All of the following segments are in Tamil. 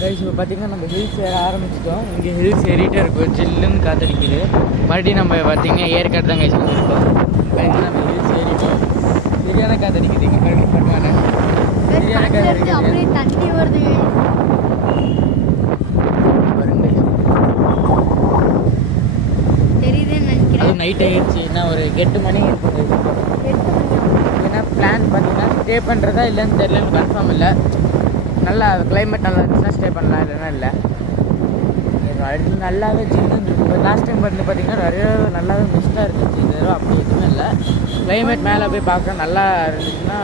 கைஸ் இப்போ பார்த்தீங்கன்னா நம்ம ஹில்ஸ் ஏற ஆரம்பிச்சிட்டோம். இங்கே ஹில்ஸ் ஏறிட்டே இருக்கும், ஜில்லுன்னு காத்தடிக்குது. மறுபடியும் நம்ம பார்த்தீங்கன்னா ஏற்காடு தான் கைஸ் இருக்கோம். நம்ம ஹில்ஸ் ஏறிட்டோம், சரியான காத்தடிக்குது. இங்கே மறுபடியும் பண்ணுவாங்க சரியான காத்தடிக்குது. அப்படியே தண்ணி வருது தெரியுதுன்னு நினைக்கிறேன். அது நைட் ஆகிடுச்சு, நான் ஒரு 8 மணி இருக்குது. ஏன்னா பிளான் பார்த்தீங்கன்னா ஸ்டே பண்ணுறதா இல்லைன்னு தெரியலன்னு கன்ஃபார்ம் இல்லை. நல்லா கிளைமேட் நல்லா இருந்துச்சுன்னா ஸ்டே பண்ணலாம், இல்லைன்னா இல்லை. அடுத்து நல்லாவே சில்லுன்னு இருக்கும். லாஸ்ட் டைம் வந்து பார்த்தீங்கன்னா நிறைய நல்லாவே மிஸ்டாக இருந்துச்சு. இந்த தடவை அப்படி எதுவுமே இல்லை. கிளைமேட் மேலே போய் பார்க்க நல்லா இருந்துச்சுன்னா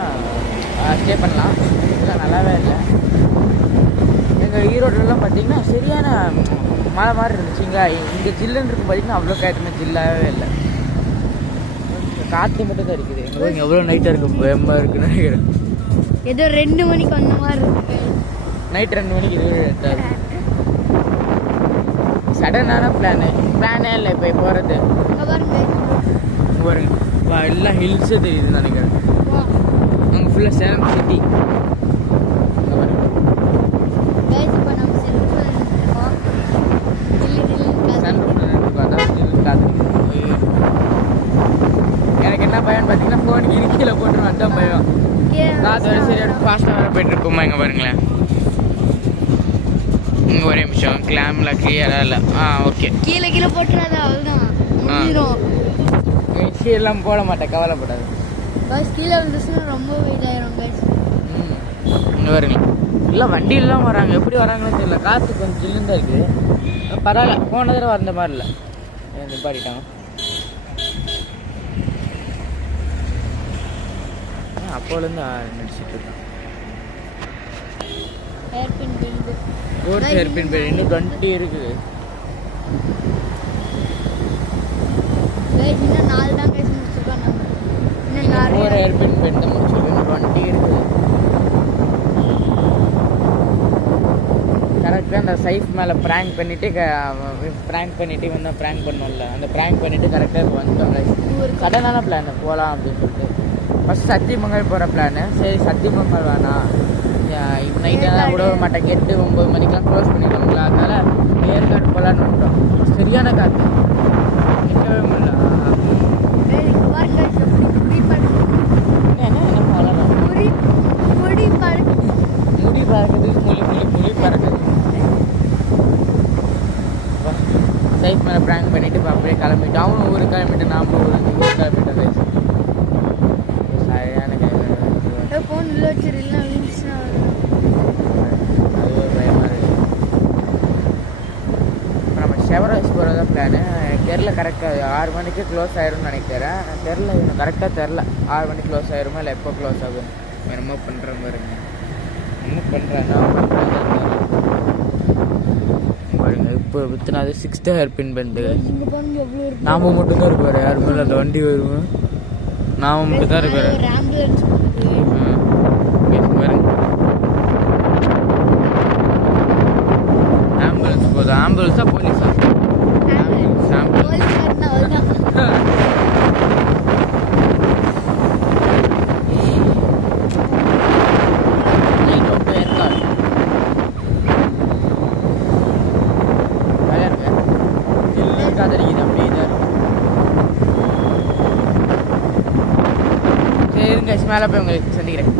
ஸ்டே பண்ணலாம். இதெல்லாம் நல்லாவே இல்லை. எங்கள் ஈரோடுலாம் பார்த்தீங்கன்னா சரியான மழை மாதிரி இருந்துச்சு. இங்கே ஜில்லுன்னு இருக்கும் பார்த்தீங்கன்னா அவ்வளோ காற்றுமே ஜில்லாகவே இல்லை. காற்று மட்டும் தான் இருக்குது. எங்களுக்கு எவ்வளோ நைட்டாக இருக்குது, பயமாக இருக்குன்னு நினைக்கிறேன். ஏதோ 2 மணிக்கு வந்த மாதிரி இருக்கு. நைட் 2 மணிக்கு இது எடுத்தாரு. சடனான பிளானே இல்லை இப்போ போகிறது. பாருங்க எல்லாம் ஹில்ஸே தெரியுதுன்னு நினைக்கிறேன். அங்கே ஃபுல்லாக சேலம் சிட்டி. எனக்கு என்ன பயம் பார்த்தீங்கன்னா ஃபோன் கீழே போட்டுருவோம், அதுதான் பயம். காற்று வர சரி ஃபாஸ்ட்டாக வர போயிட்டு இருக்குமா. இங்கே பாருங்களேன், இங்கே ஒரே நிமிஷம் கிளாம்ல கிளியராக இல்லை. ஓகே கீழே போட்டுறாது, அவ்வளோதான். கீழெல்லாம் போட மாட்டேன், கவலைப்படாது. கீழே வந்துச்சுன்னா ரொம்ப இதாயிரும். இங்கே பாருங்க எல்லாம் வண்டியிலாம் வராங்க, எப்படி வராங்கன்னு தெரியல. காற்று கொஞ்சம் ஜில்லுன்னு தான் இருக்குது. பரவாயில்ல, போன தடவை வந்த மாதிரி இல்லை. நிப்பாட்டிட்டாங்க. அப்போலேருந்து நடிச்சிட்டு இருக்கான். ஹேர்பின் பெல்ட் இன்னும் 20 இருக்குது. இன்னும் 4 தான் பேசி முடிச்சிருக்கோம். இன்னும் 4 ஹேர்பின் பெல்ட் தான் முடிச்சிருக்கோம். 20 இருக்குது. கரெக்டாக அந்த சைஃப் மேலே ப்ராங்க் பண்ணிவிட்டு வந்து ப்ராங்க் பண்ணோம்ல, அந்த ப்ராங்க் பண்ணிவிட்டு கரெக்டாக இப்போ வந்துட்டோம். சடனான பிளான் போகலாம் அப்படின்னு சொல்லிட்டு. ஃபஸ்ட் சத்தியமங்கல் போகிற பிளானு. சரி சத்தியமங்கல் வேணாம், நைட்டெல்லாம் விட மாட்டேன், 8 9 மணிக்கெலாம் க்ளோஸ் பண்ணிடுவாங்களா, அதனால் ஏற்காடு போகலான்னு விட்டோம். சரியான காற்று, நிற்கவே முடியல. முடி பறக்குது, முடி பறக்குது. சைஃப் மேலே ப்ராங்க் பண்ணிவிட்டு இப்போ அப்படியே கிளம்பிட்டு அவனும் ஊருக்கு கிளம்பிட்டு நாம ஊருக்கு கிளம்பிட்டோம். சரியான ஃபோன் உள்ள வச்சிருந்தா அது ஒரு பயமாக இருக்குது. இப்போ நம்ம ஷெவராஜ் போகிறதா பிளானு. தெரில கரெக்டாக 6 மணிக்கு க்ளோஸ் ஆயிரும்னு நினைக்கிறேன். தெரில, இன்னும் கரெக்டாக தெரில 6 மணிக்கு க்ளோஸ் ஆயிருமா இல்லை எப்போ க்ளோஸ் ஆகும். என்னமோ பண்ணுற பாருங்க, என்ன பண்ணுறேன்னா பாருங்க. இப்போ வித்துனாது 6th ஹேர்பின் பெல்ட். நாம மட்டும்தான் இருப்பாரு, யாருமே இல்லை. அந்த வண்டி வருவோம், நாம மட்டும் தான் இருப்பாரு. ஆம்புலன்ஸ் போகுது. ஆம்புலன்ஸா போலீஸா? மேலே போய் உங்களுக்கு சந்திக்கிறேன்.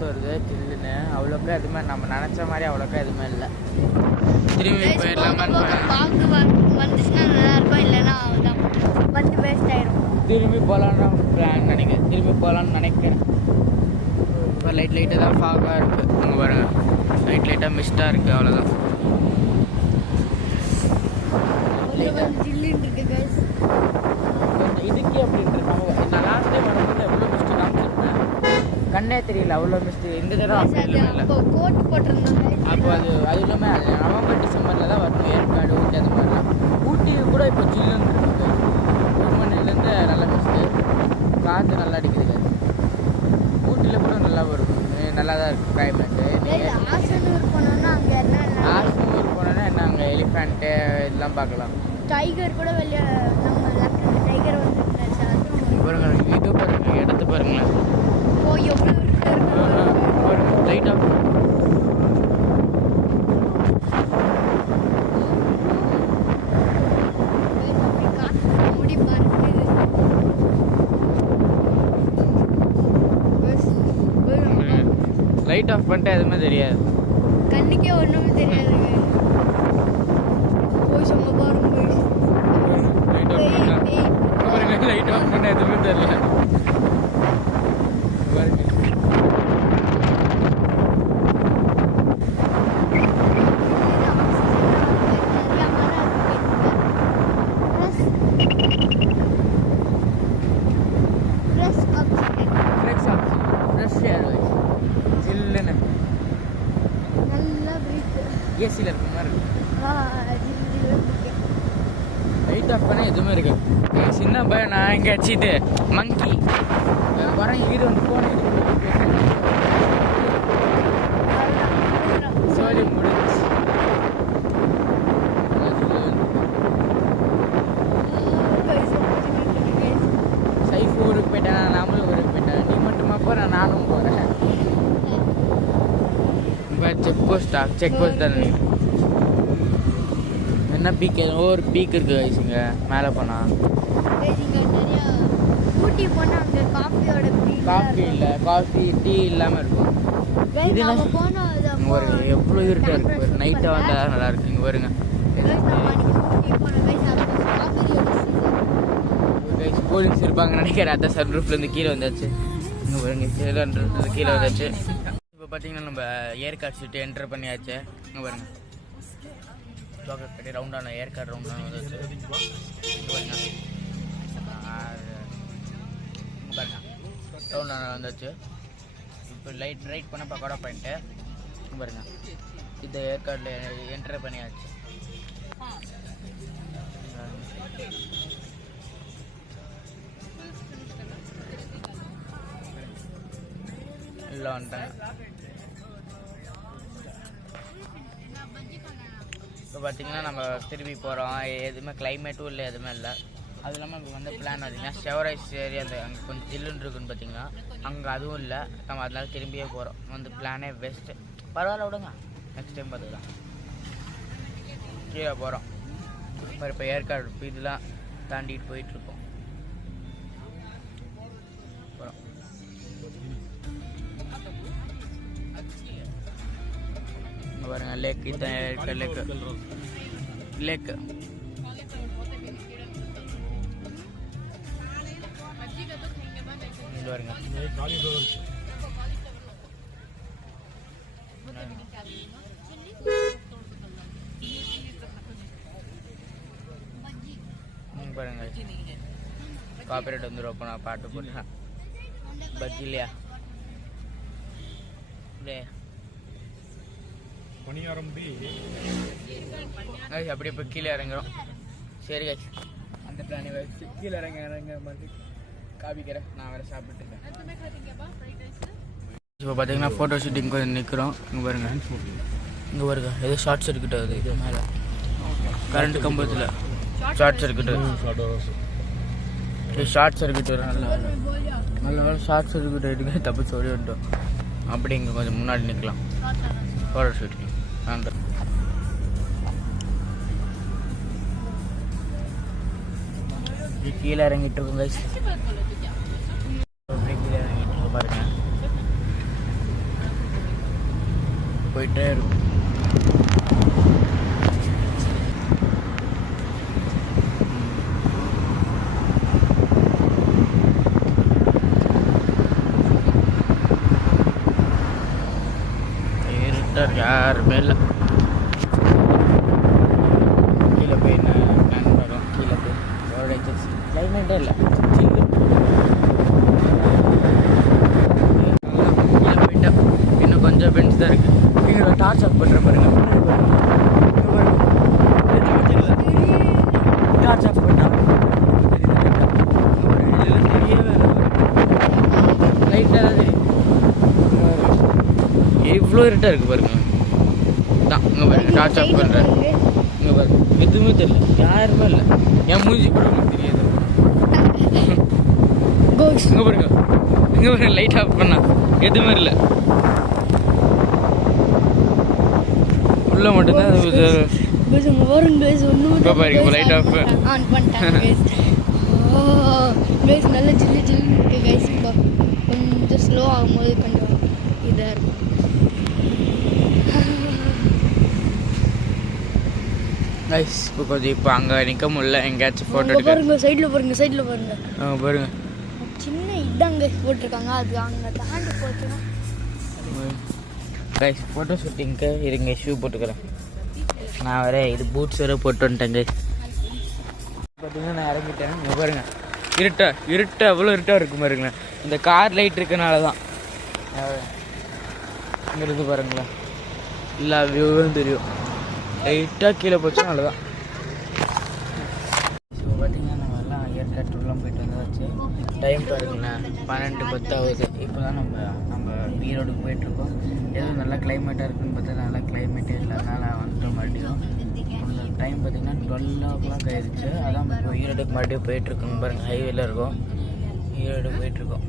வருது சில்லுன்னு. அவ்வளோக்கா எதுவுமே நம்ம நினச்ச மாதிரி அவ்வளோக்கா எதுவுமே இல்லை. திரும்பி போயிடலாமான்னு வந்துச்சுன்னா நல்லா இருக்கும், இல்லைன்னா வந்து வேஸ்ட் ஆயிடும். திரும்பி போகலான்னு பிளான் நினைக்கிறேன். திரும்பி போகலான்னு நினைக்கிறேன். இப்போ லைட்டாக தான் ஃபாகாக இருக்குது. அங்கே பாருங்க, லைட்டாக மிஸ்டாக இருக்குது, அவ்வளோதான். இதுக்கே அப்படின்றது நான் லாஸ்ட் டைம் வரும்போது எவ்வளோ மிஸ்ட்டு காமிச்சிருப்பேன், கண்ணே தெரியல. அவ்வளோ மிஸ்ட்டு இந்த தடவை அப்படி இல்லை. அப்போ அது இல்லாமல் நவம்பர் டிசம்பரில் தான் வரணும். ஏற்காடு, ஊட்டி, அந்த மாதிரிலாம். ஊட்டி கூட இப்போ ஜில்லுன்னு இருக்குது. அதெல்லாம் பார்க்கலாம். டைகர் கூட வெளியே நம்ம லக்கு டைகர் வந்து பாருங்க இது பாருங்க இடத்து பாருங்களேன். ஓ எவ்வளோ இருக்கு லைட் ஆஃப் முடி பாருங்க. லைட் ஆஃப் பண்ணிட்டு எதுவுமே தெரியாது, கண்ணுக்கே ஒன்றுமே தெரியாதுங்க. போய் சும்மா பாருங்க. லைட் ஆஃப் பண்ணா பாருங்க, லைட் ஆஃப் பண்ண எதுவுமே தெரியல பாருங்க. ஜில்லுன்னு நல்லா ஏசியில் இருக்கிற மாதிரி இருக்கு. லைட் ஆஃப் பண்ண எதுவுமே இருக்கு. என் சின்ன பையன் நான் எங்கே வச்சுட்டு மங்கி வரேன் இது வந்து ஃபோன் சோழி முடிஞ்சு சைஃப் ஊருக்கு போயிட்டேன், நாமளும் ஊருக்கு போயிட்டேன். நீ மட்டுமா போகிற, நானும் போகிறேன். செக் போஸ்டா? செக் போஸ்ட் தானே. என்ன பீக்? ஒவ்வொரு பீக் இருக்கு வயசுங்க மேலே போனால். ஊட்டி போனால் அங்கே காஃபியோட காஃபி இல்லை, காஃபி டீ இல்லாமல் இருக்கும். இது ஒரு எவ்வளோ இருட்டாக இருக்கு. நைட்டாக வந்தால் நல்லா இருக்கு. இங்கே வருங்க போலீஸ் இருப்பாங்கன்னு நினைக்கிறேன். அதான் சன் ரூஃப்லேருந்து கீழே வந்தாச்சு. இங்கே வருங்க கீழே வந்தாச்சு. இப்போ பார்த்தீங்கன்னா நம்ம ஏற்காடு சிட்டி என்டர் பண்ணியாச்சு. இங்கே பாருங்க சாக்லேட் கட்டி ரவுண்டான ஏற்காடு ரவுண்டான வந்துச்சு. இங்கே பாருங்க பாருங்க ரவுண்டான வந்துச்சு. இப்போ ரைட் பண்ண பக்கோடா பாயிண்ட்டு பாருங்க. இந்த ஏற்காடில் என்டர் பண்ணியாச்சு. எல்லாம் வந்துட்டாங்க. இப்போ பார்த்தீங்கன்னா நம்ம திரும்பி போகிறோம். எதுவுமே கிளைமேட்டும் இல்லை, எதுவுமே இல்லை. அது இல்லாமல் இப்போ வந்து பிளான் பார்த்தீங்கன்னா ஷெவரைஸ் ஏரியா அந்த அங்கே கொஞ்சம் ஜில்லுன்னு இருக்குன்னு பார்த்தீங்கன்னா அங்கே அதுவும் இல்லை. நம்ம அதனால திரும்பியே போகிறோம். வந்து பிளானே பெஸ்ட்டு. பரவாயில்ல விடுங்க, நெக்ஸ்ட் டைம் பார்த்துக்கலாம். கீழே போகிறோம். இப்போ ஏற்காடு இதெல்லாம் தாண்டிட்டு போயிட்டுருக்கோம். போகிறோம். இங்கே பாருங்க லேக். இதுதான் ஏற்காடு லேக்கு. லேக்கு இங்கே பாருங்க. பாருங்க காப்பிரைட் வந்துடும். அப்போ நான் பாட்டு போட்டேன் பஜ்ஜி இல்லையா அப்படியே இப்போ கீழே இறங்குறோம். சரி காய்ச்சி அந்த பிளானே வச்சு கீழே இறங்க மாதிரி காப்பிக்கிறேன். நான் வேறு சாப்பிட்டுருக்கேன். இப்போ பார்த்தீங்கன்னா ஃபோட்டோ ஷூட்டிங் கொஞ்சம் நிற்கிறோம். இங்கே பாருங்க, இங்கே பாருங்க ஏதோ ஷார்ட் சர்க்கிட் ஆகுது. இது மேலே கரண்ட் கம்பத்தில் ஷார்ட் சர்க்கிட் ஷார்ட் சர்க்கிட் வரும். நல்ல ஷார்ட் சர்க்கிட் ஆகிட்டு தப்பு சொல்லி விட்டோம். அப்படி இங்கே கொஞ்சம் முன்னாடி நிற்கலாம் ஃபோட்டோ ஷூட்டிங். நன்றி. கீழே இறங்கிட்டு இருக்கோம் கைஸ். கீழே இறங்கிட்டு இருக்கோம் பாருங்க. போயிட்டே இருக்கும். யாருமே இல்லை. கீழே போய் என்ன பிளான் வரும். கீழே போய் கிளைமேட்டே இல்லை. கீழே போயிட்டா இன்னும் கொஞ்சம் பென்ஸ் தான் இருக்குது. நீங்கள் டார்ச் ஆஃப் பண்ணுற பாருங்க. டார்ச் ஆஃப் பண்ணா தெரியவே லைட்டாக தான் தெரியும். இவ்வளோ இருட்டாக இருக்குது பாருங்க. தான் இங்கே பாருங்க டார்ச் ஆஃப் பண்ணுறேன். இங்கே பாருங்க எதுவுமே தெரியல, யாருமே இல்லை. என் மூஞ்சி கூட உங்களுக்கு தெரியாது. இங்கே பாருங்க லைட் ஆஃப் பண்ணா எதுவுமே இல்லை. உள்ள மட்டும்தான் பாருங்க லைட் ஆஃப் ஆன் பண்ணிட்டாங்க கைஸ். ஓ கைஸ் நல்ல ஜில்லு ஜில்லு இருக்கு கைஸ். இப்போ கொஞ்சம் ஸ்லோ ஆகும்போது கொஞ்சம் இதாக இருக்கும். கைஸ் இப்போ கொஞ்சம் இப்போ அங்கே நிற்க முடியல, எங்கேயாச்சும் ஃபோட்டோ எடுக்க பாருங்க. சைடில் பாருங்க பாருங்க சின்ன இதாங்க போட்டிருக்காங்க. அது அங்கே தாண்டி போச்சுன்னா கைஸ் ஃபோட்டோ ஷூட்டிங்க்கு இருங்க ஷூ போட்டுக்கிறேன். நான் வேறு இது பூட்ஸ் வேறு போட்டு வந்துட்டேன் கைஸ். பார்த்தீங்கன்னா நான் இறங்கிட்டேன். இங்கே பாருங்க இருட்டா அவ்வளோ இருட்டாக இருக்கும் பாருங்களேன். இந்த கார் லைட் இருக்கனால தான். இங்கே இருந்து பாருங்களேன் எல்லா வியூவும் தெரியும். லைட்டாக கீழே போச்சுன்னா அவ்வளோதான். ஸோ பார்த்தீங்கன்னா நம்ம எல்லாம் ஏற்காட்டுலாம் போயிட்டு வந்தாச்சு. டைம் பாருங்களேன் 12:10 ஆகுது. இப்போ தான் நம்ம ஈரோடுக்கு போயிட்டுருக்கோம். ஏதோ நல்லா கிளைமேட்டாக இருக்குன்னு பார்த்தா நல்லா கிளைமேட்டே இல்லை, அதனால் வந்துட்டோம். மறுபடியும் டைம் பார்த்திங்கன்னா 12 ஆயிடுச்சு. அதான் இப்போ ஈரோடுக்கு மறுபடியும் போயிட்டுருக்கோங்க. பாருங்கள் ஹைவேல இருக்கோம், ஈரோடு போயிட்டுருக்கோம்.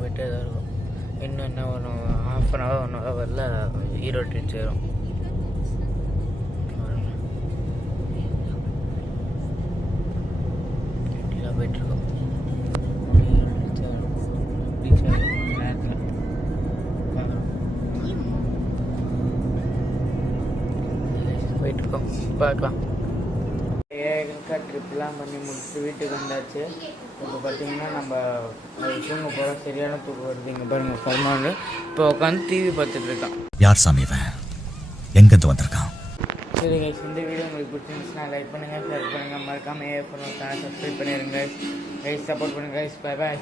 போயிட்டே தான் இருக்கும். இன்னும் என்ன ஒன்று ½ அன் ஹவர் 1 ஹவரில் ஈரோடு சேரும். இப்படிலாம் போயிட்டுருக்கோம். நேரத்தில் போயிட்டுருக்கோம், பார்க்கலாம். ஏகா ட்ரிப்லாம் பண்ணி முடிச்சு வீட்டுக்கு வந்தாச்சு. இப்போ பார்த்தீங்கன்னா நம்ம தூங்க போகிறோம். சரியான தூக்கம் வருது. இங்கே பாருங்கள் ஃபர்மான் இப்போ உட்காந்து டிவி பார்த்துட்டு இருக்கான். யார் சாமி இவன், எங்கேருந்து வந்திருக்கான்? சரி கைஸ், இந்த வீடியோ உங்களுக்கு பிடிச்சிருந்துச்சுன்னா லைக் பண்ணுங்கள், ஷேர் பண்ணுங்கள், மறக்காமல் சேனல் சப்ஸ்கிரைப் பண்ணிடுங்க கைஸ். சப்போர்ட் பண்ணுங்கள் கைஸ். Bye bye.